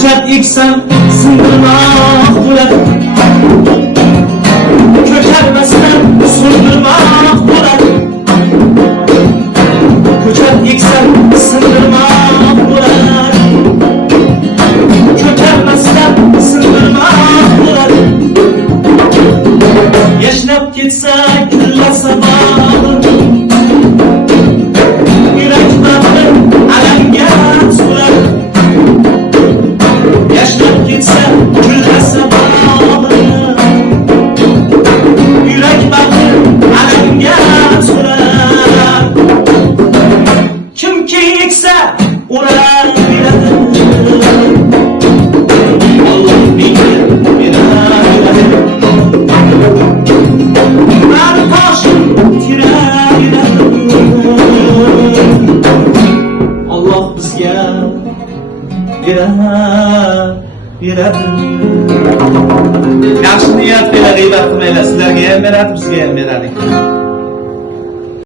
Ko'chat eksam sindirmoq bo'ladi, ko'karmasdan so'ndirmoq bo'ladi. Ko'chat eksam sindirmoq bo'ladi, ko'karmasdan sindirmoq bo'ladi. Yashnab ketsa kullasa bog'i, yurak bag'ri alamga so'ladi. Yashnab ketsa kullasa bog'i, yurak bag'ri alamga so'ladi. Kimki eksa o'raveradi, Alloh menga beraveradi. Mani toshim tiraveradi, Alloh bizga beraveradi. Yaxshi niyat bilan g'iybat qilmanglar, sizlarga ham beradi, bizga ham beradi.